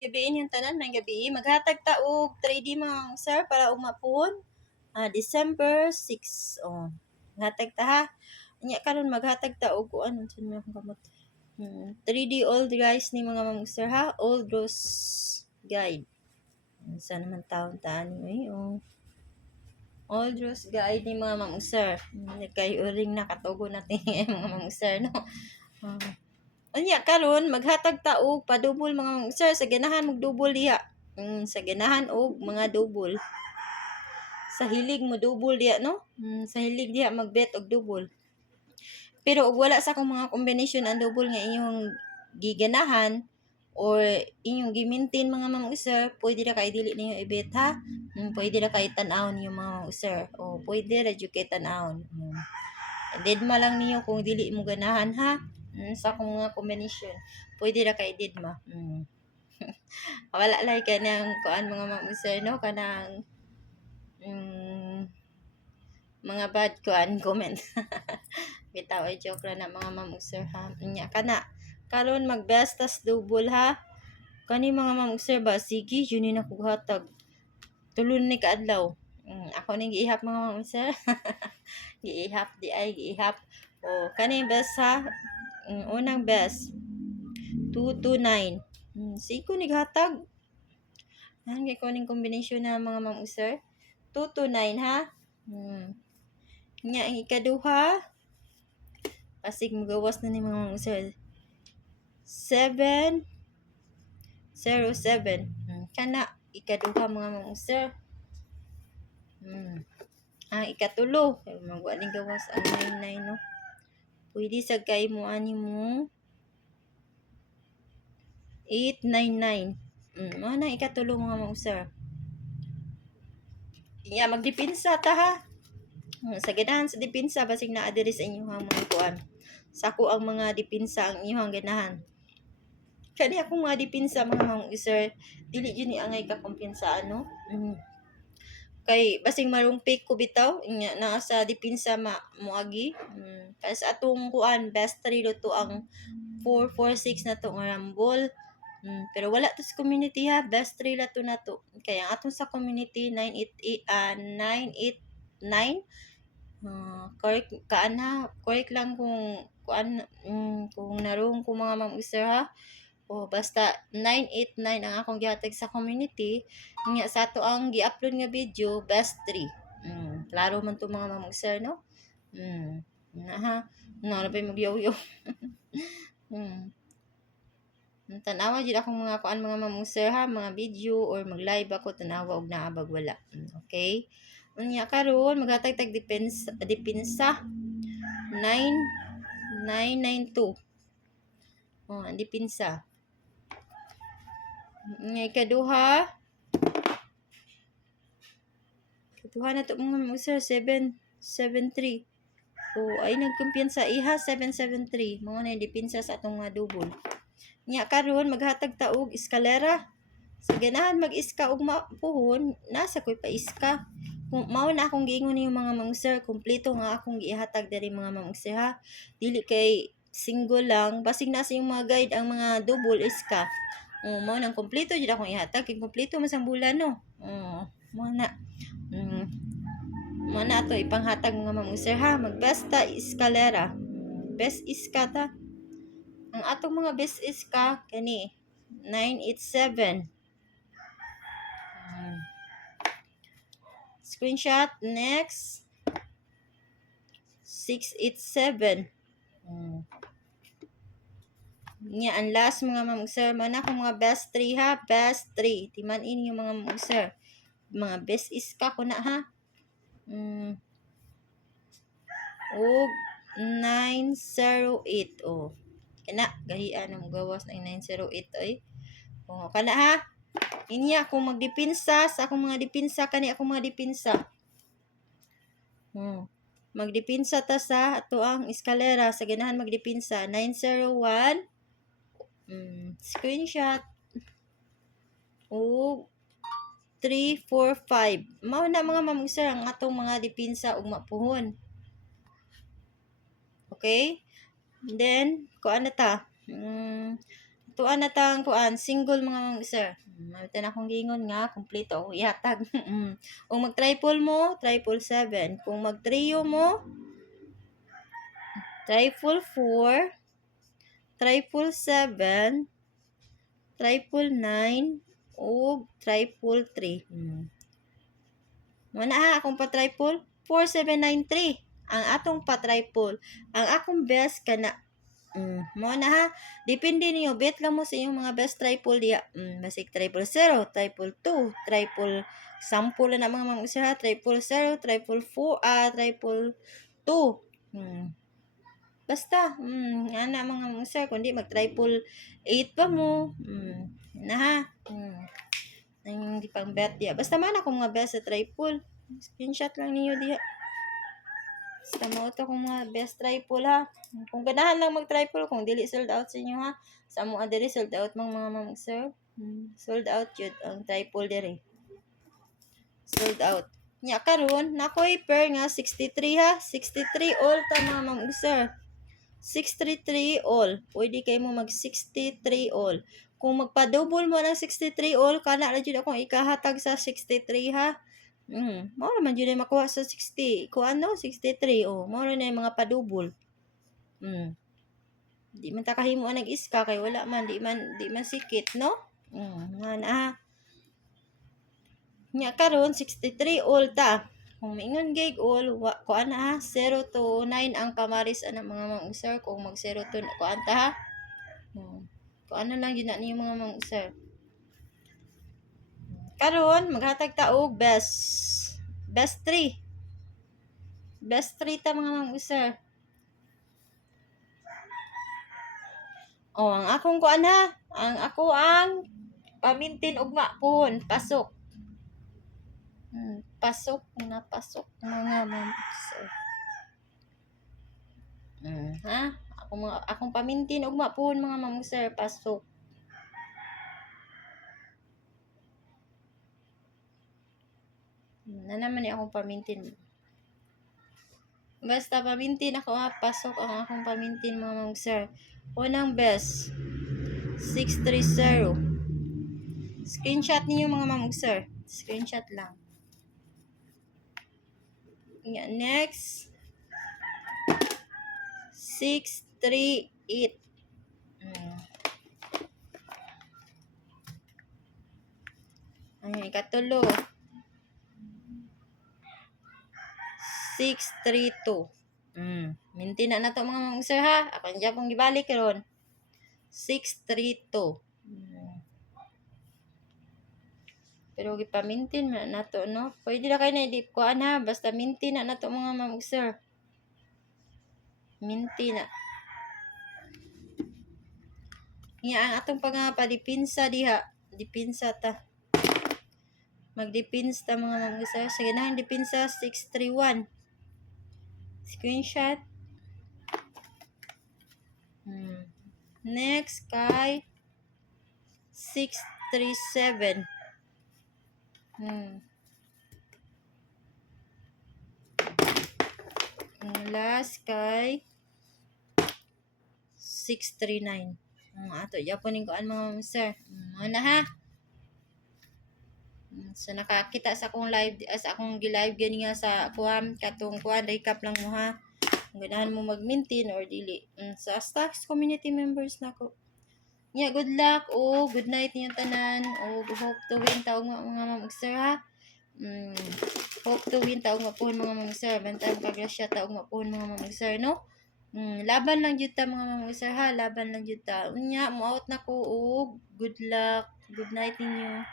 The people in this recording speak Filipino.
Gabiin yung tanan, may gabi. Maghatag ta og 3D mga sir para umapon. December 6. Oh. Maghatag ta ha. Nya karon maghatag ta og kuan unsa man akong kamot. 3D old guys ni mga mamang sir ha. Old Rose Guide. Sa naman taon taan ni oh. Old Rose Guide ni mga mamang sir. Kay uring na katugo natin mga mamang sir no. Unya karon maghatag ta og padubol mga sir sa ganahan magdubol diha. Sa ganahan og mga double. Sa hilig mo double diha no? Sa hilig diha magbet og double. Pero og wala sa akong mga combination ang double nga inyong giganahan or inyong gimintin mga mamang sir, pwede ra kay dili ninyo ibet ha. Pwede ra kay tan-awon yung mga mamang sir. O pwede ra jud kay tan-awon. Deadma lang niyo kung dili mo ganahan ha. Sa akong mga combination. Pwede ra kay deadma. Wala lang ka ng kuan mga mamang sir no kanang mga bad kuan comment. Bitaw ay joke ra na mga mamang sir ha. Nya kana karon mag-best tas double ha. Kani mga mamang sir ba sige yun ni nako hatag. Tulon ni kaadlaw. Ako ning giihap mga mamang sir. Giihap di ay giihap. O kani best ha. Unang best 229. Siko ni hatag. Ang kay kuning combination na mga mamang sir. 229 ha. Nya ang ikaduha. Asig magawas na ni mga mamang sir. 707. Kana ikaduha mga mamang sir. Ang ikatulo. Magwa ning gawas ang 99 no. Pwede sa kay mo ani mo 899. Mo na ikatulo mga mamang sir. Iya magdipinsa ta ha. Sa ganahan sa dipinsa basig naa diri sa inyong mga kuan. Sa ako ang mga dipinsa ang inyong ganahan. Kani akong mga dipinsa mga mamang sir, dili gyud ni angay ka kumpinsaan no. Kay basing marumpik ko bitaw nya naa sa dipinsa moagi. Kay sa atong kuan best 3 to ang 446 na to nga rambol. Pero wala to sa community ha, best 3 la to na to. Kaya ang atong sa community 989 correct kaan ha, correct lang kung kuan kung narong ko mga mamang sir ha. O basta 989 ang akong gihatag sa community. Nya sa ato ang gi-upload nga video best 3. Klaro man to mga mamang sir no. Na ha. Narabay magyaw-yaw. Tanawa jud akong mga kuan mga mamang sir ha, mga video or mag-live ako tanawa og naabag wala. Okay? Unya karon maghatag tag dipinsa 9992. Ang dipinsa. Nga ikaduha na to mga mamang sir 773. Ay nagkumpiyansa iha 773. Mga na dipinsa sa atong mga double. Nya karon maghatag ta og eskalera. Sa ganahan mag-iska og mapuhon, nasa koy pa iska. Kung mao na akong giingon niyo mga mamang sir, kumpleto nga akong gihatag diri mga mamang sir ha. Dili kay single lang, basig na sa yung mga guide ang mga double iska. Mao nang kumpleto jud akong ihatag, kay kumpleto man sang bulan no. Mao na. Mao na to ipanghatag mga mamang sir ha. Magbesta eskalera. Best iska ta. Ang atong mga best iska kani 987. Screenshot next 687. Nya ang last mga mamang sir man ako mga best 3 ha, best 3. Timan ini yung mga mamang sir. Mga best iska ko na ha. Og 908 kana gahian ang gawas ng 908 ay. Kana ha. Inya kung magdipinsa sa akong mga dipinsa kani akong mga dipinsa. Magdipinsa ta sa ato ang eskalera sa ganahan magdipinsa 901. Screenshot. 345. Mao na mga mamang sir ang atong mga dipinsa ug mapuhon. Okay? Then, kuan na ta. tuan na tang kuan single mga ma'am sir. Mamitan akong gingon nga kompleto ako ihatag. Kung mag triple mo, triple 7. Kung mag trio mo, triple 4, triple 7, triple 9, o triple 3. Muna ha, akong pa triple 4793. Ang atong pa triple. Ang akong best kana mo na ha. Depende niyo. Bet lang mo sa inyong mga best triple diya. Basic triple 0, triple 2, triple sample na mga mga usaha. Triple 0, triple 4, triple 2. Basta, yan na mga usaha. Kundi mag triple 8 pa mo. Na ha. Hindi pang bet diya. Basta man ako mga best sa triple. Screenshot lang niyo diya. Basta mo ito kung mga best triple ha. Kung ganahan lang mag-triple, kung dili sold out sa inyo ha. Sa mga diri sold out mga ma'am sir. Sold out yun ang triple diri. Sold out. Nya karon nakoy per nga 63 ha. 63 all ta mga ma'am sir. 63 all. Pwede kayo mo mag 63 all. Kung magpa-double mo ng 63 all, kana na dyan akong ikahatag sa 63 ha. Mao naman yun ay makuha sa 60. Kung ano, 63. Mao na yung mga padubol. Di man takahimo nag-iska kay wala man di man sikit, no? Nya karon 63 all ta. Kung maingon gig all, kuan na ha, 0 to 9 ang kamaris ana mga mang-usar. Kung mag 0 to kuan ta ha. Kuan na lang yun na niyo mga mang-usar. Karon maghatag ta og best 3. Best 3 ta mga mang-usar. Ang akong kuan ha. Ang pamintin ugma pohon, pasok. Pasok mga mang-usar. Ha? Akong pamintin ugma pohon mga mang-usar, pasok. Na naman ni akong pamintin. Basta pamintin ako ha, pasok ang akong pamintin mga mang-sir. Unang best 630. Screenshot niyo mga mang-sir. Screenshot lang. Next 638. Ikatulo 632. Minti na to mga mang-sir ha. Ako dyan pong gibalik ron. 632. Pero gipamintin na to, no? Pwede na kayo na i-dip ko ha. Basta minti na to mga mang-sir. Minti na. Ang atong padipinsa diha. Dipinsa ta. Magdipins ta mga mang-sir. Sige na, dipinsa 631. Screenshot. Next kay 637. Last kay 639. Ato japonin ko mga sir. Ano ha? So nakakita sa akong live, sa akong gi-live gani nga sa kuan katong kuan recap lang mo ha. Kung ganahan mo mag-maintain or dili. Sa stocks community members nako. Good luck o good night niyo tanan o hope to win taong mga mag-sir ha. Hope to win taong mapuhon mga mag-sir. Bantay kagrasya taong mapuhon mga mag-sir, no? Laban lang jud ta mga mag-sir ha. Laban lang jud ta. Unya mo out na ko og good luck. Good night ninyo.